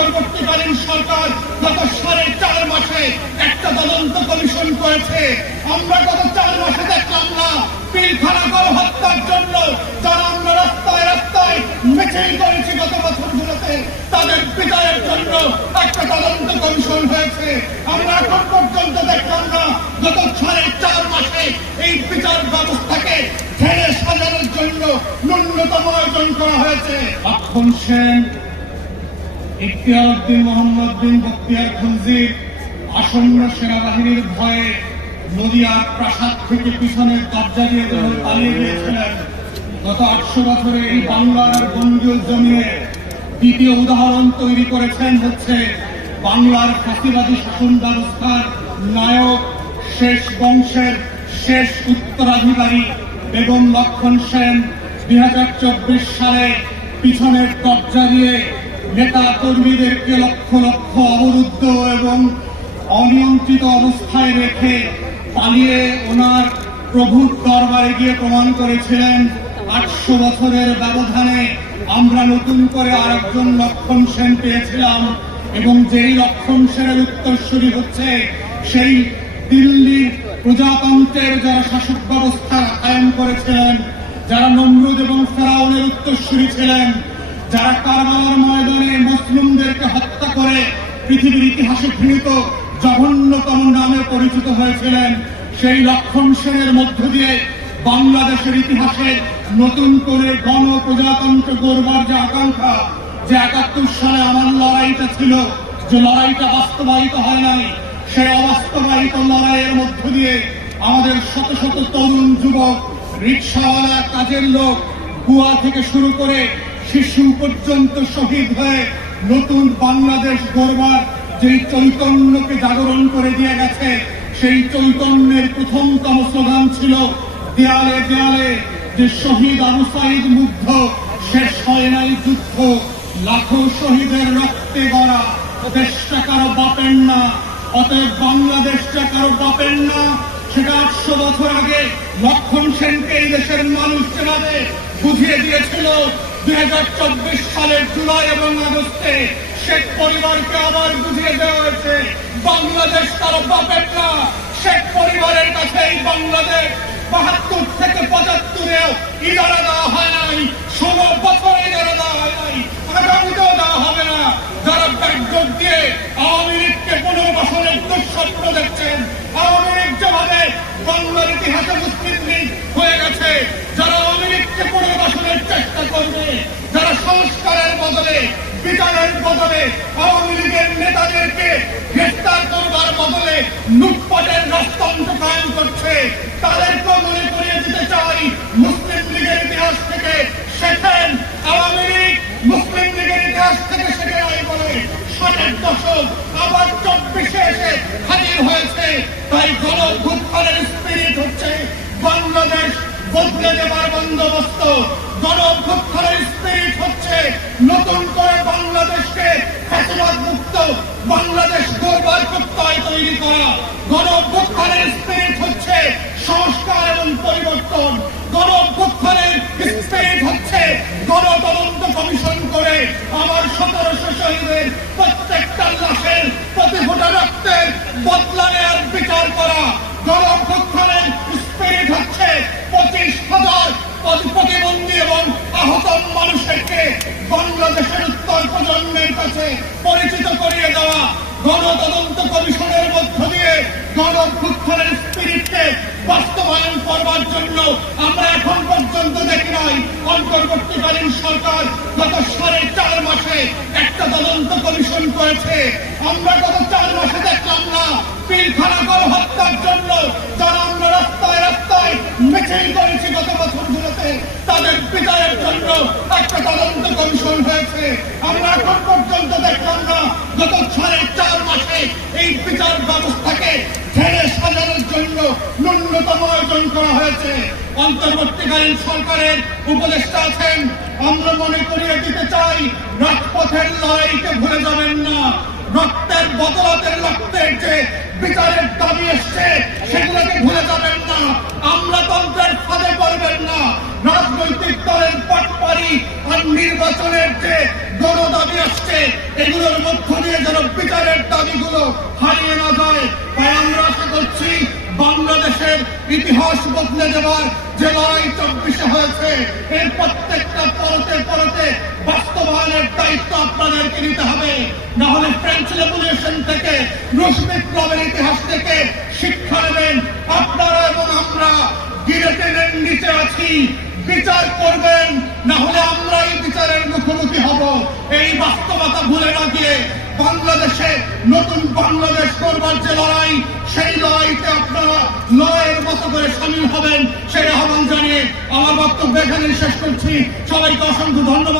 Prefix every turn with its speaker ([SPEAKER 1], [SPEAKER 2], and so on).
[SPEAKER 1] অন্তর্বর্তীকালীন সরকার। গত সাড়ে চার মাসে একটা তদন্ত কমিশন করেছে। আমরা গত চার মাসে দেখলাম না পিলখানা হত্যার জন্য যারা আমরা রাস্তায় রাস্তায় মিছিল করেছি গত বছরগুলোতে, তাদের বিচারের জন্য একটা তদন্ত কমিশন হয়েছে। আমরা এখন পর্যন্ত দেখলাম না, গত সাড়ে চার মাসে এই বিচার ব্যবস্থাকে ছেড়ে সাজানোর জন্য ন্যূনতম আয়োজন করা হয়েছে। লক্ষণ সেন ইখতিয়ার উদ্দিন মোহাম্মদ বিন বক্তিয়ার খলজির আসন্ন সেনাবাহিনীর ভয়ে নদিয়ার প্রাসাদ থেকে পিছনের দরজা দিয়ে পালিয়ে গিয়েছিলেন, গত আটশো বছরে এই বাংলার বঙ্গীয় জমিয়ে দ্বিতীয় উদাহরণ তৈরি করেছেন হচ্ছে বাংলার ফাঁসিবাদী শাসন ব্যবস্থার নায়ক, শেষ বংশের শেষ উত্তরাধিকারী বেগম লক্ষণ সেন। দুই হাজার চব্বিশ সালে পিছনের দরজা দিয়ে নেতা কর্মীদেরকে লক্ষ লক্ষ অবরুদ্ধ এবং অনিয়ন্ত্রিত অবস্থায় রেখে পালিয়ে ওনার প্রভুর দরবারে গিয়ে প্রমাণ করেছিলেন, আটশো বছরের ব্যবধানে আমরা নতুন করে আরেকজন লক্ষণ সেন পেয়েছিলাম এবং যেই লক্ষণ সেনের উত্তরসূরি হচ্ছে সেই দিল্লির প্রজাতন্ত্রের যারা শাসক ব্যবস্থা কায়েম করেছিলেন, যারা নমরুদ এবং ফেরাউনের উত্তরসূরি ছিলেন যারা কারবালার ময়দানে মুসলিমদেরকে হত্যা করে পৃথিবীর ইতিহাসে ঘৃণিত জঘন্যতম নামে পরিচিত হয়েছিলেন, সেই লক্ষণ সেনের মধ্য দিয়ে বাংলাদেশের ইতিহাসে নতুন করে গণ প্রজাতন্ত্র গড়বার যে আকাঙ্ক্ষা, যে একাত্তর সালে আমার লড়াইটা ছিল, যে লড়াইটা বাস্তবায়িত হয় নাই, সেই অবাস্তবায়িত লড়াইয়ের মধ্য দিয়ে আমাদের শত শত তরুণ যুবক, রিক্সাওয়ালা, কাজের লোক গুয়া থেকে শুরু করে শিশু পর্যন্ত শহীদ হয়ে নতুন বাংলাদেশ গড়বার যেই চৈতন্যকে জাগরণ করে দিয়ে গেছে, সেই চৈতন্যের প্রথমতম স্লোগান ছিল, দেয়ালে দেয়ালে, যে শহীদ আবু সাইদ মুগ্ধ, শেষ হয় নাই যুদ্ধ, লাখো শহীদের রক্তে গড়া দেশটা কারও বাপের না, অতএব বাংলাদেশটা কারও বাপের না। সেটা আটশো বছর আগে লক্ষণ সেনকে এই দেশের মানুষ যেভাবে বুঝিয়ে দিয়েছিল দুই হাজার চব্বিশ সালের জুলাই এবং আগস্টে শেখ পরিবারকে আবার বুঝিয়ে দেওয়া হয়েছে, বাংলাদেশ কারও বাপের না। শেখ পরিবারের কাছে এই বাংলাদেশ। বাহাত্তর থেকে পঁচাত্তরেও ইদারা দেওয়া হয় নাই, ষোলো বছর ইদারা দেওয়া হয় নাই, আগামীতেও দেওয়া হবে না। যারা ব্যাকডোর দিয়ে আওয়ামী লীগকে পুনর্বাসনের দুঃস্বপ্ন দেখছেন, আওয়ামী লীগ যেভাবে বাংলার ইতিহাসে মুসলিম লীগ হয়ে গেছে যারা আওয়ামী লীগকে পুনর্বাসনের চেষ্টা করবে যারা সংস্কারের বদলে বিচারের বদলে আওয়ামী লীগের নেতাদেরকে বদলে দেবার বন্দোবস্ত। গণভুত্থানের স্পিরিট হচ্ছে নতুন করে বাংলাদেশকে ফ্যাসিবাদ মুক্ত, বাংলাদেশ গড়বার প্রত্যয় তৈরি করা। গণভুত্থানের স্পিরিট হচ্ছে সংস্কার এবং পরিবর্তন। গণভুত্থানের স্পিরিট হচ্ছে গণতদন্ত কমিশন করে আমার সতেরোশো বাংলাদেশের উত্তর প্রজন্মের কাছে পরিচিত করিয়ে দেওয়া গণতদন্ত কমিশনের মধ্য দিয়ে গণভুত্থানের স্পিরিটকে বাস্তবায়ন করবার জন্য আমরা এখন পর্যন্ত দেখি নাই। অন্তর্বর্তীকালীন সরকার গত সাড়ে চার মাসে একটা তদন্ত কমিশন করেছে। আমরা গত চার মাসে দেখলাম না পিলখানা হত্যার জন্য যারা আমরা রাস্তায় রাস্তায় মিছিল করেছি গত বছরগুলোতে তাদের বিচারের জন্য একটা তদন্ত কমিশন হয়েছে আমরা এখন পর্যন্ত দেখলাম না, গত সাড়ে চার মাসে এই বিচার ব্যবস্থাকে ঢেলে সাজানোর জন্য ন্যূনতম আয়োজন করা হয়েছে। অন্তর্বর্তীকালীন সরকারের উপদেষ্টা আছেন, আমরা মনে করিয়ে দিতে চাই, রাজপথের লড়াইকে ভুলে যাবেন না। রক্তের বদলাতের রক্তের যে বিচারের দাবি এসছে, সেগুলোকে ভুলে যাবেন না। আমলাতন্ত্রের আর নির্বাচনের যে গণ দাবি আসছে, এগুলোর মধ্য দিয়ে যেন বিচারের দাবিগুলো হারিয়ে না যায়, তাই আমরা আশা করছি বাংলাদেশের ইতিহাস বদলে দেওয়ার যে লড়াই চব্বিশে হয়েছে, এর প্রত্যেকটা পরতে পরতে বাস্তবায়নের দায়িত্ব আপনাদেরকে নিতে হবে। না হলে ফ্রেঞ্চ রেভলিউশন থেকে রুশ বিপ্লবের ইতিহাস থেকে শিক্ষা নেবেন আপনারা এবং আমরা। গিরেটেনের নিচে আছি বিচার করবেন, না হলে আমরা এই বিচারের মুখোমুখি হব। এই বাস্তবতা ভুলে না গিয়ে বাংলাদেশে নতুন বাংলাদেশ করবার যে লড়াই, সেই লড়াইতে আপনারা লড়াইয়ের মতো করে সামিল হবেন, সেই আহ্বান জানিয়ে আমার বক্তব্য এখানে শেষ করছি। সবাইকে অসংখ্য ধন্যবাদ।